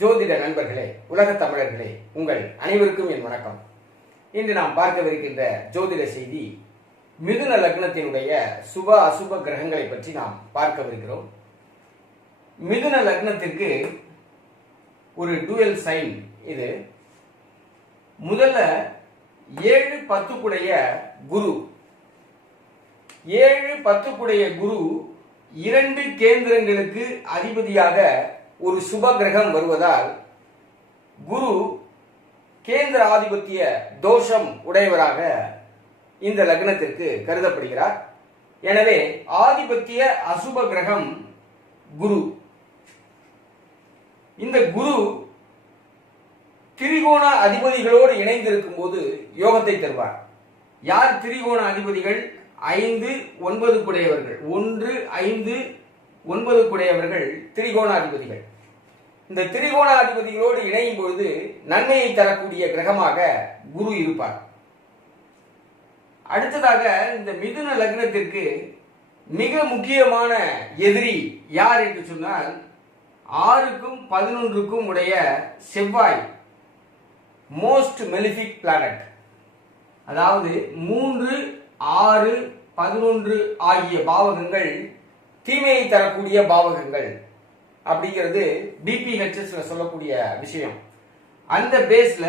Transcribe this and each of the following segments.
ஜோதிட நண்பர்களே உலக தமிழர்களே உங்கள் அனைவருக்கும் என் வணக்கம். இன்று நாம் பார்க்கவிருக்கின்ற ஜோதிட செய்தி மிதுன லக்னத்தினுடைய சுப அசுப கிரகங்களை பற்றி நாம் பார்க்கவிருக்கிறோம். மிதுன லக்னத்திற்கு ஒரு டூயல் சைன் இது. முதல்ல ஏழு பத்துக்குடைய குரு. ஏழு பத்துக்குடைய குரு இரண்டு கேந்திரங்களுக்கு அதிபதியாக ஒரு சுப கிரகம் வருவதால் குரு கேந்திர ஆதிபத்திய தோஷம் உடையவராக இந்த லக்னத்திற்கு கருதப்படுகிறார். எனவே ஆதிபத்திய அசுப கிரகம் குரு. இந்த குரு திரிகோண அதிபதிகளோடு இணைந்திருக்கும் போது யோகத்தை தருவார். யார் திரிகோண அதிபதிகள்? ஐந்து ஒன்பது குடையவர்கள் ஒன்று ஐந்து ஒன்பது குடையவர்கள் திரிகோணாதிபதிகள். இந்த திரிகோணாதிபதிகளோடு இணையும் பொழுது நன்மையை தரக்கூடிய கிரகமாக குரு இருப்பார். அடுத்ததாக இந்த மிதுன லக்னத்திற்கு மிக முக்கியமான எதிரி யார் என்று சொன்னால் ஆறுக்கும் பதினொன்றுக்கும் உடைய செவ்வாய் மோஸ்ட் மெலிஃபிக் பிளானட் அதாவது மூன்று ஆறு பதினொன்று ஆகிய பாவகங்கள் தீமையை தரக்கூடிய பாவகங்கள் அப்படிங்கிறது பிபிஹெச்எஸ்ல சொல்லக்கூடிய விஷயம். அந்த பேஸ்ல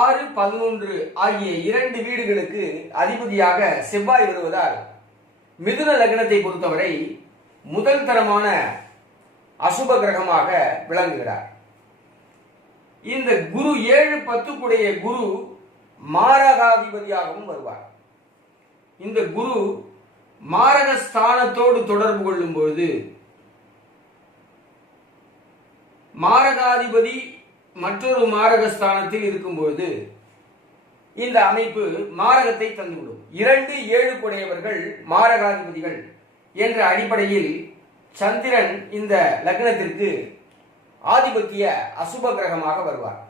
ஆறு பதினொன்று ஆகிய இரண்டு வீடுகளுக்கு அதிபதியாக செவ்வாய் வருவதால் மிதுன லக்னத்தை பொறுத்தவரை முதல் தரமான அசுப கிரகமாக விளங்குகிறார். இந்த குரு ஏழு பத்துக்குடைய குரு மாரகாதிபதியாகவும் வருவார். இந்த குரு மாரக ஸ்தானத்தோடு தொடர்பு கொள்ளும் பொழுது மாரகாதிபதி மற்றொரு மாரக ஸ்தானத்தில் இருக்கும்பொழுது இந்த அமைப்பு மாரகத்தை தந்துவிடும். இரண்டு ஏழு குடையவர்கள் மாரகாதிபதிகள் என்ற அடிப்படையில் சந்திரன் இந்த லக்னத்திற்கு ஆதிபத்திய அசுப கிரகமாக வருவார்.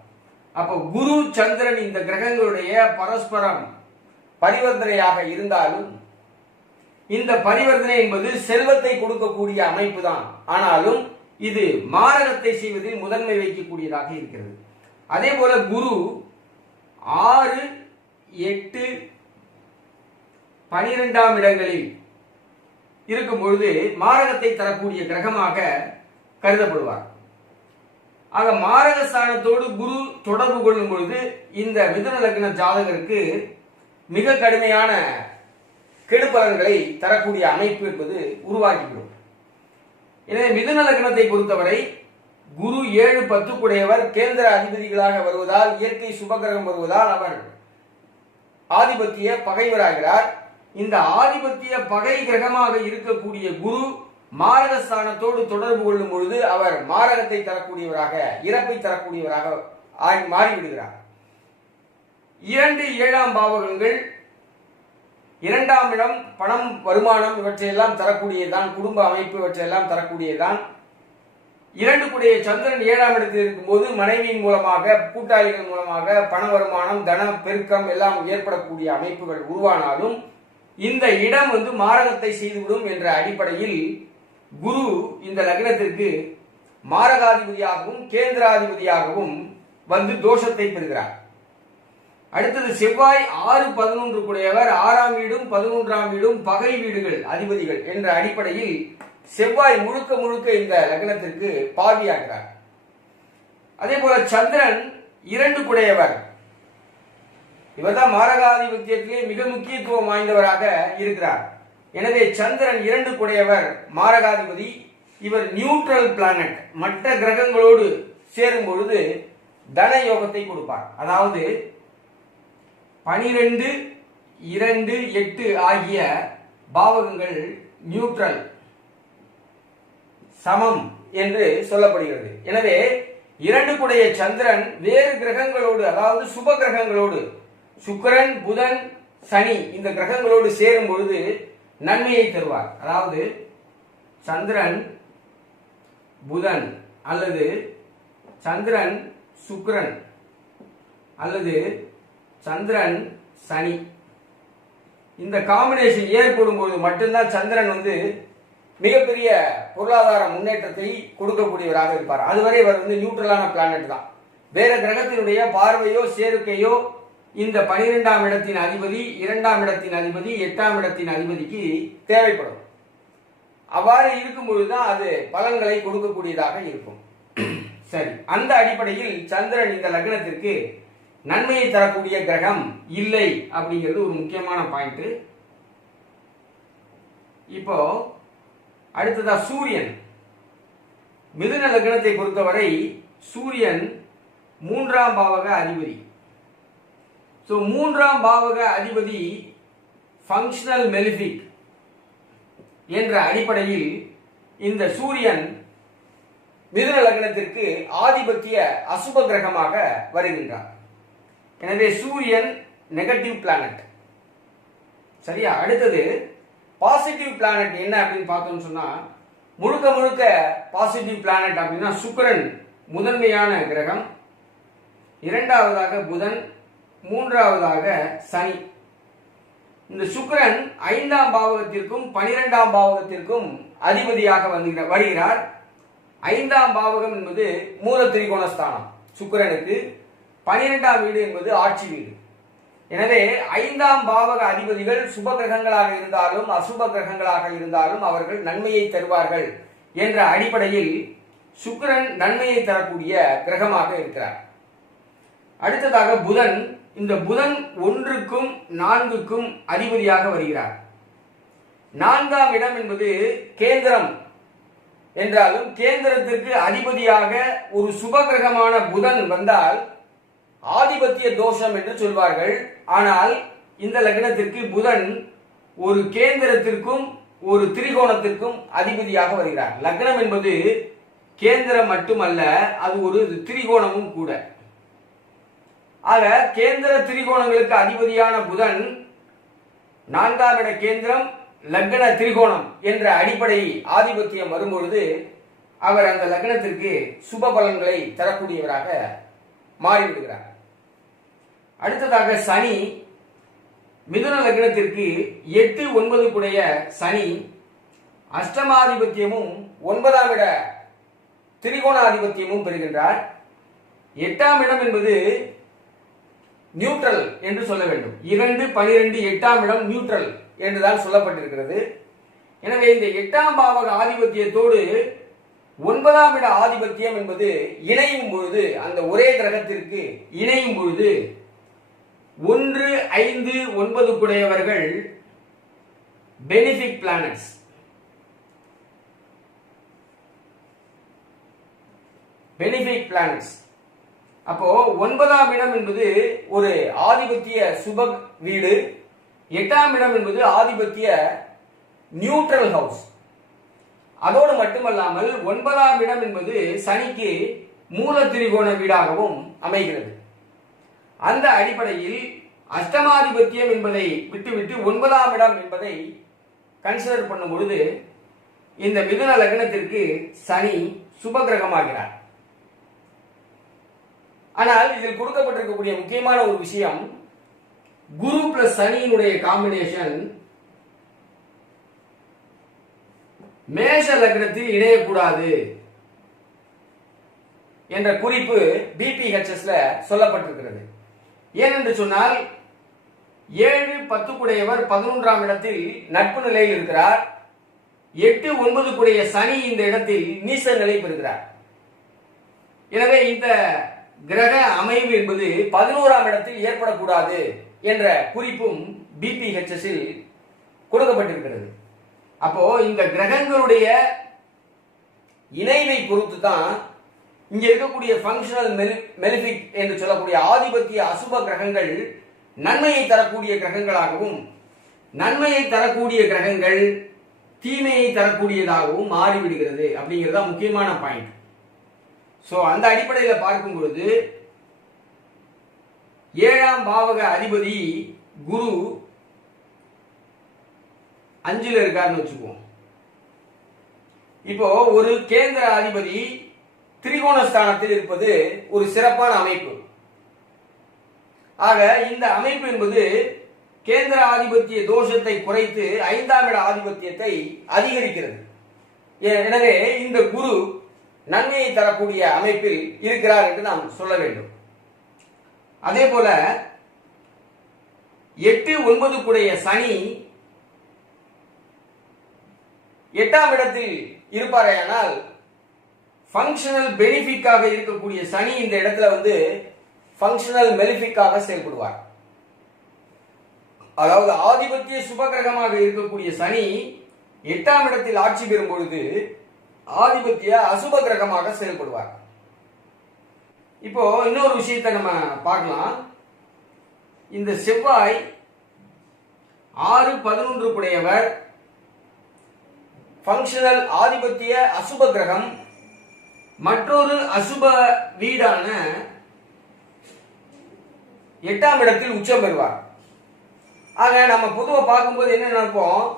அப்போ குரு சந்திரன் இந்த கிரகங்களுடைய பரஸ்பரம் பரிவர்த்தனையாக இருந்தாலும் இந்த பரிவர்த்தனை என்பது செல்வத்தை கொடுக்கக்கூடிய அமைப்பு தான் ஆனாலும் இது மாரகத்தை செய்வதில் முதன்மை வைக்கக்கூடியதாக இருக்கிறது. அதே போல குரு ஆறு எட்டு பனிரெண்டாம் இடங்களில் இருக்கும் பொழுது மாரகத்தை தரக்கூடிய கிரகமாக கருதப்படுவார். ஆக மாரக ஸ்தானத்தோடு குரு தொடர்பு கொள்ளும் பொழுது இந்த மிதன லக்ன ஜாதகருக்கு மிக கடுமையான கெடுபலன்களை தரக்கூடிய அமைப்பு என்பது உருவாகிவிடும். எனவே மிதுன லக்னத்தை பொறுத்தவரை குரு ஏழு பத்துக்குடையவர் கேந்திர அதிபதிகளாக வருவதால் இயற்கை சுபகிரகம் வருவதால் அவர் ஆதிபத்திய பகைவராகிறார். இந்த ஆதிபத்திய பகை கிரகமாக இருக்கக்கூடிய குரு மாரகஸ்தானத்தோடு தொடர்பு கொள்ளும் பொழுது அவர் மாரகத்தை தரக்கூடியவராக இறப்பை தரக்கூடியவராக மாறிவிடுகிறார். இரண்டு ஏழாம் பாவகங்கள் இரண்டாம் இடம் பணம் வருமானம் இவற்றையெல்லாம் தரக்கூடியதான் குடும்ப அமைப்பு இவற்றையெல்லாம் தரக்கூடியதான் இரண்டு கூடிய சந்திரன் ஏழாம் இடத்தில் இருக்கும்போது மனைவியின் மூலமாக கூட்டாளிகள் மூலமாக பண வருமானம் தன பெருக்கம் எல்லாம் ஏற்படக்கூடிய அமைப்புகள் உருவானாலும் இந்த இடம் வந்து மாரகத்தை செய்துவிடும் என்ற அடிப்படையில் குரு இந்த லக்னத்திற்கு மாரகாதிபதியாகவும் கேந்திராதிபதியாகவும் வந்து தோஷத்தை பெறுகிறார். அடுத்தது செவ்வாய் ஆறு பதினொன்று கூடையவர் ஆறாம் வீடும் பதினொன்றாம் வீடும் பகை வீடுகள் அதிபதிகள் என்ற அடிப்படையில் செவ்வாய் முழுக்க முழுக்க இந்த லக்னத்திற்கு பாவியாகிறார் அதே போல சந்திரன் இரண்டு குடையவர். இவர்தான் மாரகாதிபத்தியத்திலே மிக முக்கியத்துவம் வாய்ந்தவராக இருக்கிறார். எனவே சந்திரன் இரண்டு குடையவர் மாரகாதிபதி இவர் நியூட்ரல் பிளானட் மற்ற கிரகங்களோடு சேரும் பொழுது தன யோகத்தை கொடுப்பார். அதாவது பனிரெண்டு இரண்டு எட்டு ஆகிய பாவகங்கள் நியூட்ரல் சமம் என்று சொல்லப்படுகிறது. எனவே இரண்டு கூடைய சந்திரன் வேறு கிரகங்களோடு அதாவது சுப கிரகங்களோடு சுக்கரன் புதன் சனி இந்த கிரகங்களோடு சேரும் பொழுது நன்மையை தருவார். அதாவது சந்திரன் புதன் அல்லது சந்திரன் சுக்கரன் அல்லது சந்திரன் சனி. இந்த காம்பினேஷன் ஏற்படும் பொழுது மட்டும்தான் சந்திரன் வந்து மிகப்பெரிய பொருளாதார முன்னேற்றத்தை கொடுக்கக்கூடியவராக இருப்பார். அதுவரை இவர் வந்து நியூட்ரலான பிளானட் தான். வேற கிரகத்தினுடைய பார்வையோ சேர்க்கையோ இந்த பனிரெண்டாம் இடத்தின் அதிபதி இரண்டாம் இடத்தின் அதிபதி எட்டாம் இடத்தின் அதிபதிக்கு தேவைப்படும். அவ்வாறு இருக்கும் பொழுதுதான் அது பலன்களை கொடுக்கக்கூடியதாக இருக்கும். சரி அந்த அடிப்படையில் சந்திரன் இந்த லக்னத்திற்கு நன்மையை தரக்கூடிய கிரகம் இல்லை அப்படிங்கிறது ஒரு முக்கியமான பாயிண்ட் இப்போ அடுத்ததா சூரியன். மிதுன லக்னத்தை பொறுத்தவரை சூரியன் மூன்றாம் பாவக அதிபதி. ஸோ மூன்றாம் பாவக அதிபதி ஃபங்க்ஷனல் மெலிஃபிக் என்ற அடிப்படையில் இந்த சூரியன் மிதுன லக்னத்திற்கு ஆதிபத்திய அசுப கிரகமாக வருகின்றார். எனவே சூரியன் நெகட்டிவ் பிளானட் சரியா? அடுத்தது பாசிட்டிவ் பிளானட் என்ன அப்படின்னு பார்த்தோம்னு சொன்னா முழுக்க முழுக்க பாசிட்டிவ் பிளானட் அப்படின்னா சுக்கிரன் முதன்மையான கிரகம். இரண்டாவதாக புதன் மூன்றாவதாக சனி. இந்த சுக்கிரன் ஐந்தாம் பாவகத்திற்கும் பனிரெண்டாம் பாவகத்திற்கும் அதிபதியாக வந்துகிற- வருகிறார். ஐந்தாம் பாவகம் என்பது மூல திரிகோணஸ்தானம் சுக்கிரனுக்கு பனிரெண்டாம் வீடு என்பது ஆட்சி வீடு. எனவே ஐந்தாம் பாவக அதிபதிகள் சுப கிரகங்களாக இருந்தாலும் அசுப கிரகங்களாக இருந்தாலும் அவர்கள் நன்மையை தருவார்கள் என்ற அடிப்படையில் சுக்கிரன் நன்மையை தரக்கூடிய கிரகமாக இருக்கிறார். அடுத்ததாக புதன். இந்த புதன் ஒன்றுக்கும் நான்குக்கும் அதிபதியாக வருகிறார். நான்காம் இடம் என்பது கேந்திரம். என்றாலும் கேந்திரத்திற்கு அதிபதியாக ஒரு சுப கிரகமான புதன் வந்தால் ஆதிபத்திய தோஷம் என்று சொல்வார்கள். ஆனால் இந்த லக்னத்திற்கு புதன் ஒரு கேந்திரத்திற்கும் ஒரு திரிகோணத்திற்கும் அதிபதியாக வருகிறார். லக்னம் என்பது கேந்திரம் மட்டுமல்ல அது ஒரு திரிகோணமும் கூட. ஆக கேந்திர திரிகோணங்களுக்கு அதிபதியான புதன் நான்காம் இட கேந்திரம் லக்ன திரிகோணம் என்ற அடிப்படை ஆதிபத்தியம் வரும்பொழுது அவர் அந்த லக்னத்திற்கு சுப பலன்களை தரக்கூடியவராக மாறிவிடுகிறார். அடுத்ததாக சனி மிதுன லக்னத்திற்கு எட்டு ஒன்பது கூடிய சனி அஷ்டமாதிபத்தியமும் ஒன்பதாம் இட திரிகோணாதிபத்தியமும் பெறுகின்றார். எட்டாம் இடம் என்பது நியூட்ரல் என்று சொல்ல வேண்டும். இரண்டு பனிரெண்டு எட்டாம் இடம் நியூட்ரல் என்றுதான் சொல்லப்பட்டிருக்கிறது. எனவே இந்த எட்டாம் பாவக ஆதிபத்தியத்தோடு ஒன்பதாம் இட ஆதிபத்தியம் என்பது இணையும் பொழுது அந்த ஒரே கிரகத்திற்கு இணையும் பொழுது ஒன்று ஐந்து ஒன்பது குடையவர்கள் பெனிஃபிக் பிளானட்ஸ் பெனிஃபிக் பிளானட்ஸ் அப்போ ஒன்பதாம் இடம் என்பது ஒரு ஆதிபத்திய சுப வீடு. எட்டாம் இடம் என்பது ஆதிபத்திய நியூட்ரல் ஹவுஸ் அதோடு மட்டுமல்லாமல் ஒன்பதாம் இடம் என்பது சனிக்கு மூல திரிகோண வீடாகவும் அமைகிறது. அந்த அடிப்படையில் அஷ்டமாதிபத்தியம் என்பதை விட்டுவிட்டு ஒன்பதாம் இடம் என்பதை கன்சிடர் பண்ணும் பொழுது இந்த மிதுன லக்னத்திற்கு சனி சுபகிரகமாகிறார் ஆனால் இதில் கொடுக்கப்பட்டிருக்கக்கூடிய முக்கியமான ஒரு விஷயம் குரு பிளஸ் சனியினுடைய காம்பினேஷன் மேஷ லக்னத்தில் இணையக்கூடாது என்ற குறிப்பு பிபிஹெச்எஸ்ல சொல்லப்பட்டிருக்கிறது. ஏனென்று சொன்னால் ஏழு பத்து குடையவர் பதினொன்றாம் இடத்தில் நட்பு நிலையில் இருக்கிறார். எட்டு ஒன்பது குடைய சனி இந்த இடத்தில் நீச நிலை பெறுகிறார். எனவே இந்த கிரக அமைவு என்பது பதினோராம் இடத்தில் ஏற்படக்கூடாது என்ற குறிப்பும் பிபிஹெச்எஸ்ஸில் கொடுக்கப்பட்டிருக்கிறது. அப்போ இந்த கிரகங்களுடைய இணைவை பொறுத்து தான் இங்கே இருக்கக்கூடிய ஃபங்க்ஷனல் மெலிஃபிட் என்று சொல்லக்கூடிய ஆதிபத்திய அசுப கிரகங்கள் நன்மையை தரக்கூடிய கிரகங்களாகவும் நன்மையை தரக்கூடிய கிரகங்கள் தீமையை தரக்கூடியதாகவும் மாறிவிடுகிறது அப்படிங்கிறது தான் முக்கியமான பாயிண்ட் ஸோ அந்த அடிப்படையில் பார்க்கும் பொழுது ஏழாம் பாவக அதிபதி குரு அஞ்சில் இருக்காருன்னு வச்சுக்குவோம். இப்போ ஒரு கேந்திர அதிபதி திரிகோணஸ்தானத்தில் இருப்பது ஒரு சிறப்பான அமைப்பு. ஆக இந்த அமைப்பு என்பது கேந்திர ஆதிபத்திய தோஷத்தை குறைத்து ஐந்தாம் இட ஆதிபத்தியத்தை அதிகரிக்கிறது. எனவே இந்த குரு நன்மையை தரக்கூடிய அமைப்பில் இருக்கிறார் என்று நாம் சொல்ல வேண்டும். அதே போல எட்டு ஒன்பது கூடிய சனி எட்டாம் இடத்தில் இருப்பாரேயானால் ஃபங்க்ஷனல் பெனிஃபிக்காக இருக்கக்கூடிய சனி இந்த இடத்துல வந்து ஃபங்க்ஷனல் மெலிஃபிக்காக செயல்படுவார். அதாவது ஆதிபத்திய சுபகிரகமாக இருக்கக்கூடிய சனி எட்டாம் இடத்தில் ஆட்சி பெறும் பொழுது ஆதிபத்திய அசுப கிரகமாக செயல்படுவார். இப்போ இன்னொரு விஷயத்தை நம்ம பார்க்கலாம். இந்த செவ்வாய் ஆறு பதினொன்று குடையவர் ஃபங்க்ஷனல் ஆதிபத்திய அசுப கிரகம் மற்றொரு அசுப வீடான எட்டாம் இடத்தில் உச்சம் பெறுவார். ஆக நம்ம பொதுவை பார்க்கும்போது என்ன நினைப்போம்?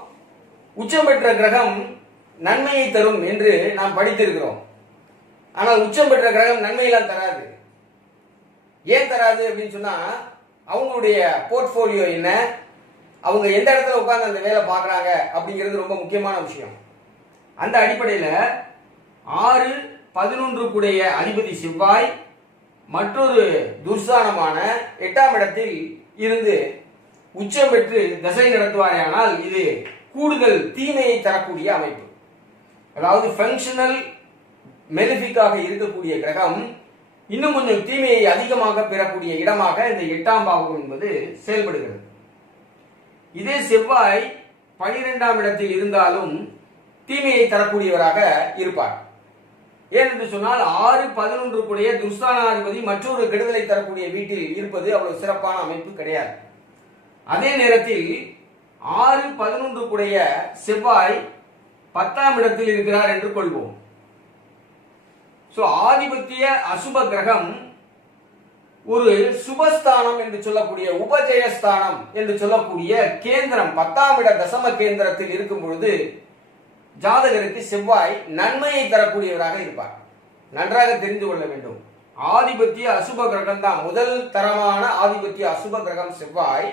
உச்சம் பெற்ற கிரகம் நன்மையை தரும் என்று நாம் படித்திருக்கிறோம். ஆனால் உச்சம் பெற்ற கிரகம் நன்மையெல்லாம் தராது. ஏன் தராது அப்படின்னு சொன்னா அவங்களுடைய போர்ட்ஃபோலியோ என்ன? அவங்க எந்த இடத்துல உட்காந்து அந்த வேலை பார்க்குறாங்க அப்படிங்கிறது ரொம்ப முக்கியமான விஷயம். அந்த அடிப்படையில் ஆறு பதினொன்று கூடைய அதிபதி செவ்வாய் மற்றொரு துர்சானமான எட்டாம் இடத்தில் இருந்து உச்சம் பெற்று தசை நடத்துவாரேயானால் இது கூடுதல் தீமையை தரக்கூடிய அமைப்பு. அதாவது ஃபங்க்ஷனல் மெலிஃபிக்காக இருக்கக்கூடிய கிரகம் இன்னும் கொஞ்சம் தீமையை அதிகமாக பெறக்கூடிய இடமாக இந்த எட்டாம் பாவகம் என்பது செயல்படுகிறது. இதே செவ்வாய் பனிரெண்டாம் இடத்தில் இருந்தாலும் தீமையை தரக்கூடியவராக இருப்பார். ஏனென்று சொன்னால் ஆறு பதினொன்று கூடிய துர்ஸ்தானாதிபதி மற்றொரு கெடுதலை தரக்கூடிய வீட்டில் இருப்பது அவ்வளவு சிறப்பான அமைப்பு கிடையாது. அதே நேரத்தில் ஆறு பதினொன்று கூடிய செவ்வாய் பத்தாம் இடத்தில் இருக்கிறார் என்று கொள்வோம். ஸோ ஆதிபத்திய அசுப கிரகம் ஒரு சுபஸ்தானம் என்று சொல்லக்கூடிய உபஜயஸ்தானம் என்று சொல்லக்கூடிய கேந்திரம் பத்தாம் இட தசம கேந்திரத்தில் இருக்கும் பொழுது ஜாதகருக்கு செவ்வாய் நன்மையை தரக்கூடியவராக இருப்பார். நன்றாக தெரிந்து கொள்ள வேண்டும். ஆதிபத்திய அசுப கிரகம் தான். முதல் தரமான ஆதிபத்திய அசுப கிரகம் செவ்வாய்.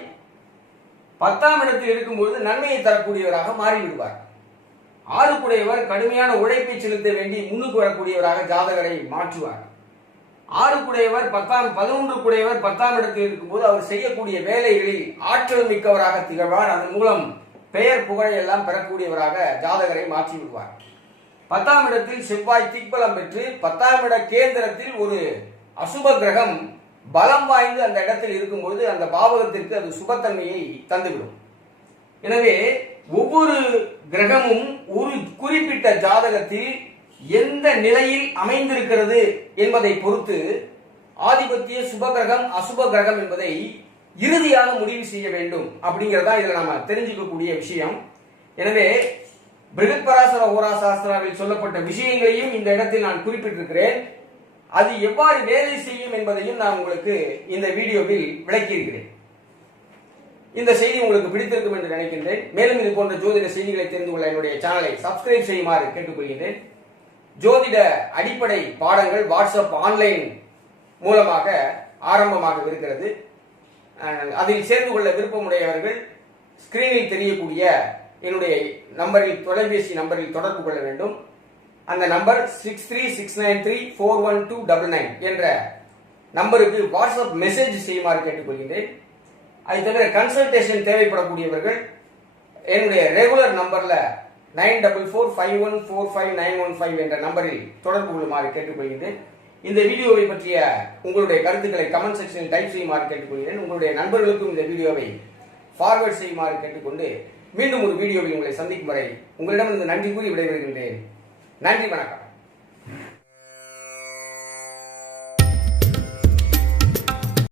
பத்தாம் இடத்தில் இருக்கும்பொழுது நன்மையை தரக்கூடியவராக மாறிவிடுவார். ஆறுக்குடையவர் கடுமையான உழைப்பை செலுத்த வேண்டி முன்னுக்கு வரக்கூடியவராக ஜாதகரை மாற்றுவார். ஆறுக்குடையவர் பத்தாம் பதினொன்று குடையவர் பத்தாம் இடத்தில் இருக்கும்போது அவர் செய்யக்கூடிய வேலைகளில் ஆற்றல் மிக்கவராக திகழ்வார். அதன் மூலம் பெயர் புகழை எல்லாம் பெறக்கூடியவராக ஜாதகரை மாற்றி விடுவார். பத்தாம் இடத்தில் செவ்வாய் திக்பலம் பெற்று பத்தாம் இட கேந்திரத்தில் ஒரு அசுப கிரகம் பலம் வாய்ந்து அந்த இடத்தில் இருக்கும்பொழுது அந்த பாவகத்திற்கு அது சுபத்தன்மையை தந்துவிடும். எனவே ஒவ்வொரு கிரகமும் ஒரு குறிப்பிட்ட ஜாதகத்தில் எந்த நிலையில் அமைந்திருக்கிறது என்பதை பொறுத்து ஆதிபத்திய சுப கிரகம் அசுப கிரகம் என்பதை இறுதியாக முடிவு செய்ய வேண்டும் அப்படிங்கறதா இதுல நம்ம தெரிஞ்சுக்கக்கூடிய விஷயம். எனவே பிருகத்பராசர ஓராசாஸ்திராவில் சொல்லப்பட்ட விஷயங்களையும் இந்த இடத்தில் நான் குறிப்பிட்டிருக்கிறேன். அது எவ்வாறு வேலை செய்யும் என்பதையும் நான் உங்களுக்கு இந்த வீடியோவில் விளக்கியிருக்கிறேன். இந்த செய்தி உங்களுக்கு பிடித்திருக்கும் என்று நினைக்கின்றேன். மேலும் இது போன்ற ஜோதிட செய்திகளை தெரிந்து கொள்ள என்னுடைய சேனலை சப்ஸ்கிரைப் செய்யுமாறு கேட்டுக்கொள்கின்றேன். ஜோதிட அடிப்படை பாடங்கள் வாட்ஸ்அப் ஆன்லைன் மூலமாக ஆரம்பமாக இருக்கிறது அதில் சேர்ந்து கொள்ள விருப்பமுடையவர்கள் ஸ்கிரீனில் தெரியக்கூடிய என்னுடைய நம்பரில் தொலைபேசி நம்பரில் தொடர்பு கொள்ள வேண்டும். அந்த number six three six nine three four one two double nine என்ற நம்பருக்கு வாட்ஸ்அப் மெசேஜ் செய்யுமாறு கேட்டுக்கொள்கின்றேன். அது தவிர கன்சல்டேஷன் தேவைப்படக்கூடியவர்கள் என்னுடைய ரெகுலர் நம்பரில் nine double four five one four five nine one five என்ற நம்பரில் தொடர்பு கொள்ளுமாறு கேட்டுக்கொள்கின்றேன். இந்த வீடியோவை பற்றிய உங்களுடைய கருத்துக்களை கமெண்ட் செக்ஷனில் டைப் செய்யுமாறு கேட்டுக்கொள்கிறேன். உங்களுடைய நண்பர்களுக்கும் இந்த வீடியோவை ஃபார்வர்ட் செய்யுமாறு கேட்டுக்கொண்டு மீண்டும் ஒரு வீடியோவில் உங்களை சந்திக்கும் வரை உங்களிடம் நன்றி கூறி விடைபெறுகின்றேன். நன்றி வணக்கம்.